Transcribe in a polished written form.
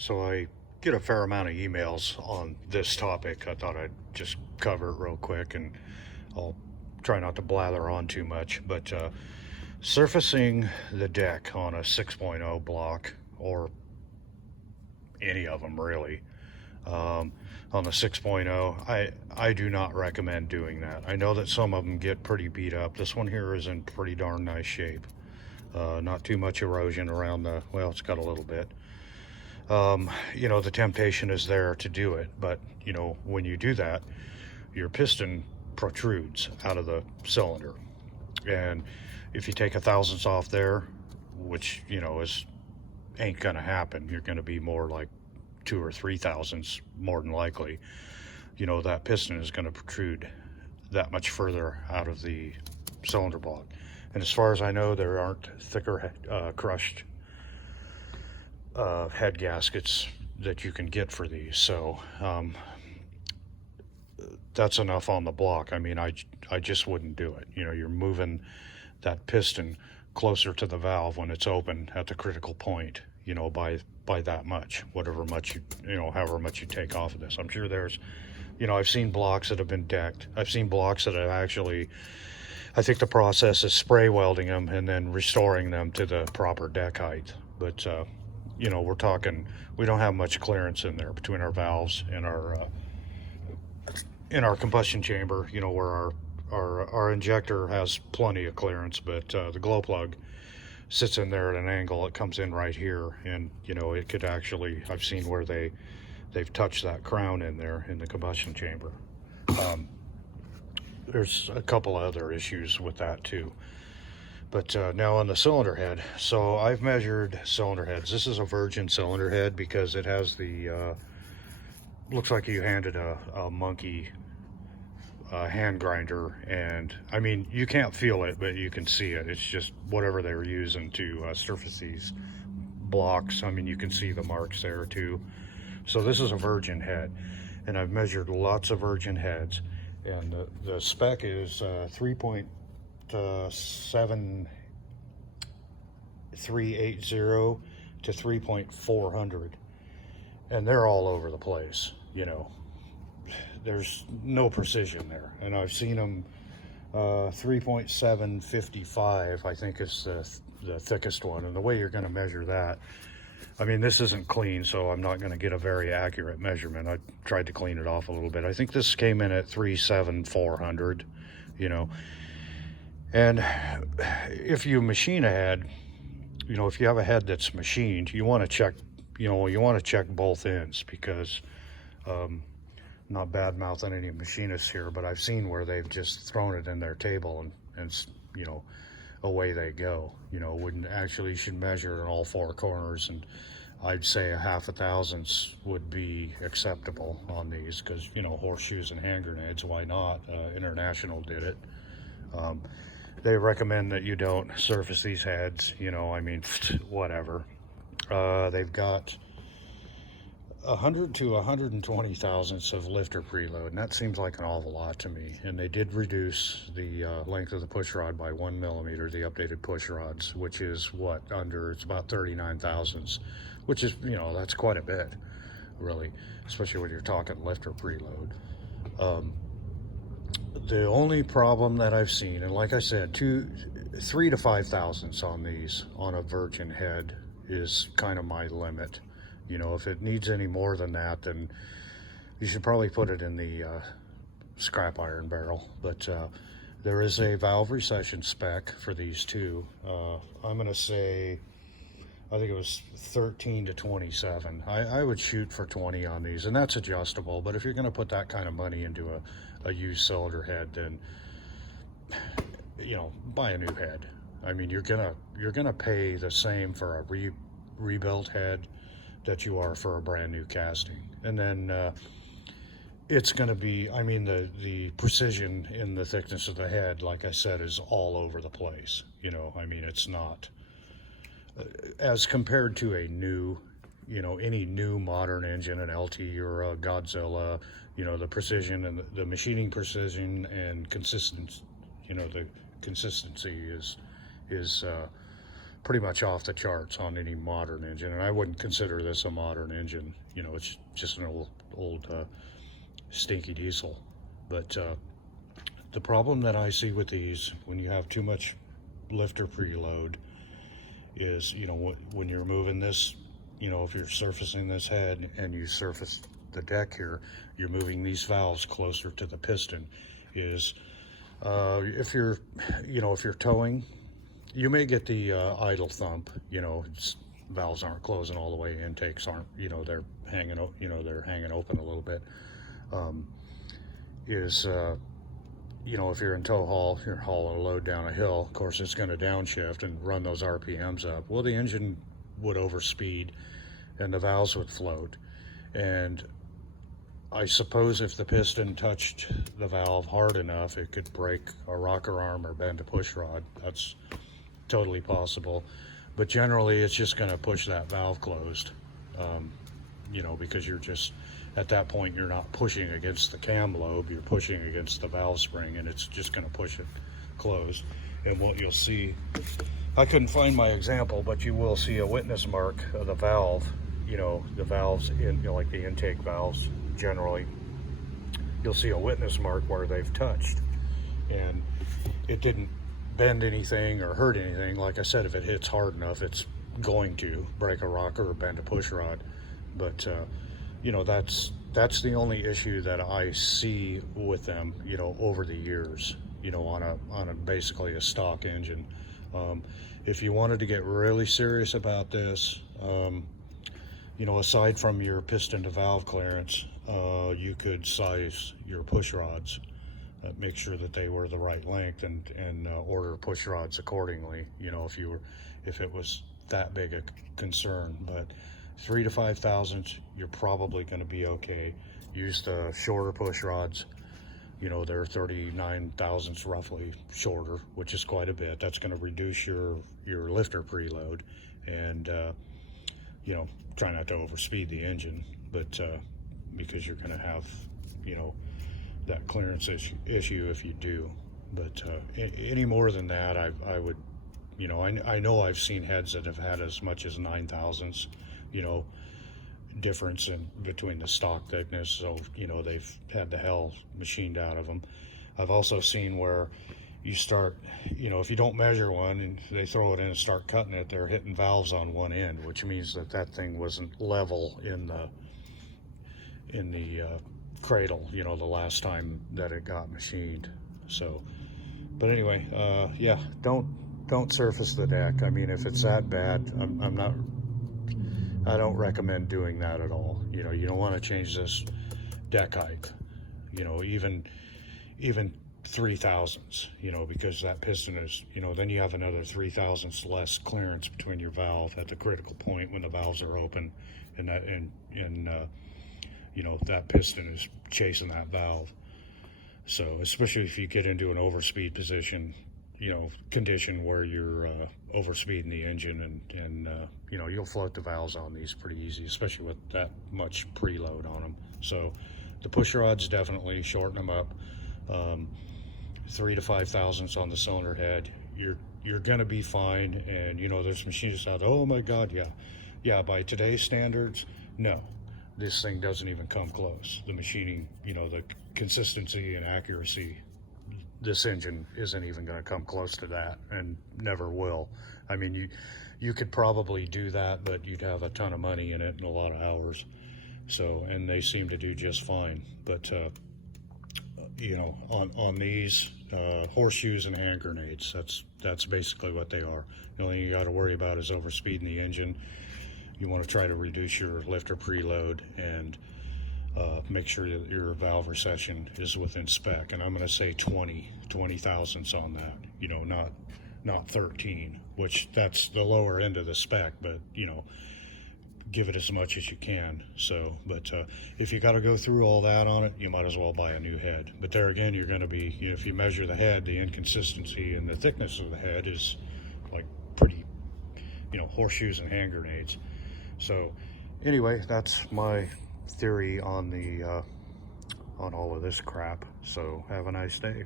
So I get a fair amount of emails on this topic. I thought I'd just cover it real quick, and I'll try not to blather on too much. But surfacing the deck on a 6.0 block, or any of them really, um, on the 6.0, I do not recommend doing that. I know that some of them get pretty beat up. This one here is in pretty darn nice shape. Not too much erosion around the, well, it's got a little bit. The temptation is there to do it, but when you do that, your piston protrudes out of the cylinder, and if you take a thousandths off there, which is ain't gonna happen, you're gonna be more like 2 or 3 thousandths more than likely. That piston is going to protrude that much further out of the cylinder block. And as far as I know, there aren't thicker crushed head gaskets that you can get for these. So that's enough on the block. I mean, I just wouldn't do it. You're moving that piston closer to the valve when it's open at the critical point, by that much, however much you take off of this. I'm sure there's, I've seen blocks that have been decked. I've seen blocks that have actually, I think the process is spray welding them and then restoring them to the proper deck height. But, we're talking, we don't have much clearance in there between our valves and our combustion chamber, where our injector has plenty of clearance, but the glow plug sits in there at an angle. It comes in right here, and it could actually, I've seen where they've touched that crown in there in the combustion chamber. There's a couple of other issues with that too. But now on the cylinder head, so I've measured cylinder heads. This is a virgin cylinder head because it has the looks like you handed a monkey hand grinder, and I mean, you can't feel it, but you can see it. It's just whatever they were using to surface these blocks. I mean, you can see the marks there too. So this is a virgin head, and I've measured lots of virgin heads, and the spec is 3.7380 to 3.400, and they're all over the place. There's no precision there, and I've seen them 3.755, I think is the thickest one. And the way you're going to measure that, I mean, this isn't clean, so I'm not going to get a very accurate measurement. I tried to clean it off a little bit. I think this came in at 3.7400, and if you machine a head, if you have a head that's machined, you want to check both ends, because not bad mouthing any machinists here, but I've seen where they've just thrown it in their table and away they go. Wouldn't actually, you should measure in all four corners, and I'd say a half a thousandths would be acceptable on these, because horseshoes and hand grenades, why not? International did it. They recommend that you don't surface these heads, I mean, whatever. They've got 100 to 120 thousandths of lifter preload, and that seems like an awful lot to me. And they did reduce the length of the push rod by 1 millimeter, the updated push rods, which is it's about 39 thousandths, which is, that's quite a bit, really, especially when you're talking lifter preload. The only problem that I've seen, and like I said, 3 to 5 thousandths on these on a virgin head is kind of my limit. If it needs any more than that, then you should probably put it in the scrap iron barrel. But there is a valve recession spec for these too. I'm going to say, I think it was 13 to 27. I would shoot for 20 on these, and that's adjustable. But if you're going to put that kind of money into a used cylinder head, then buy a new head. I mean, you're gonna pay the same for a rebuilt head that you are for a brand new casting. And then it's going to be, I mean, the precision in the thickness of the head, like I said, is all over the place. I mean, it's not as compared to a new, any new modern engine, an LT or a Godzilla, the precision and the machining precision and consistency, the consistency is pretty much off the charts on any modern engine, and I wouldn't consider this a modern engine. You know, it's just an old stinky diesel. But the problem that I see with these, when you have too much lifter preload, is, you know, when you're moving this, you know, if you're surfacing this head and you surface the deck here, you're moving these valves closer to the piston. Is if you're towing, you may get the idle thump. You know, valves aren't closing all the way, intakes aren't, you know, they're hanging open a little bit. You know, if you're in tow haul, you're hauling a load down a hill, of course it's going to downshift and run those RPMs up. Well, the engine would overspeed and the valves would float. And I suppose if the piston touched the valve hard enough, it could break a rocker arm or bend a push rod. That's totally possible. But generally, it's just going to push that valve closed, you know, because you're just, at that point, you're not pushing against the cam lobe, you're pushing against the valve spring, and it's just going to push it closed. And what you'll see, I couldn't find my example, but you will see a witness mark of the valve. You know, the valves, like the intake valves, generally, you'll see a witness mark where they've touched. And it didn't bend anything or hurt anything. Like I said, if it hits hard enough, it's going to break a rocker or bend a push rod. But you know, that's the only issue that I see with them, you know, over the years, you know, on a basically a stock engine. If you wanted to get really serious about this, you know, aside from your piston to valve clearance, you could size your push rods, make sure that they were the right length, and order push rods accordingly, you know, if it was that big a concern. But 3 to 5 thousandths, you're probably going to be okay. Use the shorter push rods. You know, they're 39 thousandths roughly shorter, which is quite a bit. That's going to reduce your lifter preload, and you know, try not to overspeed the engine, but because you're going to have, you know, that clearance issue if you do. But any more than that, I would, you know, I know I've seen heads that have had as much as 9 thousandths, you know, difference between the stock thickness. So, you know, they've had the hell machined out of them. I've also seen where you start, you know, if you don't measure one and they throw it in and start cutting it, they're hitting valves on one end, which means that thing wasn't level in the cradle, you know, the last time that it got machined. So, but anyway, yeah, don't surface the deck. I mean, if it's that bad, I don't recommend doing that at all. You know, you don't want to change this deck height, you know, even 3 thousandths, you know, because that piston is, you know, then you have another 3 thousandths less clearance between your valve at the critical point when the valves are open, and you know, that piston is chasing that valve. So especially if you get into an overspeed position, you know, condition where you're overspeeding the engine, and you know, you'll float the valves on these pretty easy, especially with that much preload on them. So the push rods, definitely shorten them up. 3 to 5 thousandths on the cylinder head, you're gonna be fine. And you know, there's machinists out there, oh my god, yeah, by today's standards, no, this thing doesn't even come close. The machining, you know, the consistency and accuracy, this engine isn't even going to come close to that, and never will. I mean, you could probably do that, but you'd have a ton of money in it and a lot of hours. So, and they seem to do just fine. But you know, on these horseshoes and hand grenades, that's basically what they are. The only thing you got to worry about is overspeeding the engine. You want to try to reduce your lifter preload, and make sure that your valve recession is within spec. And I'm going to say 20 thousandths on that, you know, not 13, which that's the lower end of the spec, but you know, give it as much as you can. So, but if you got to go through all that on it, you might as well buy a new head. But there again, you're going to be, you know, if you measure the head, the inconsistency and the thickness of the head is like pretty, you know, horseshoes and hand grenades. So anyway, that's my theory on the on all of this crap. So have a nice day.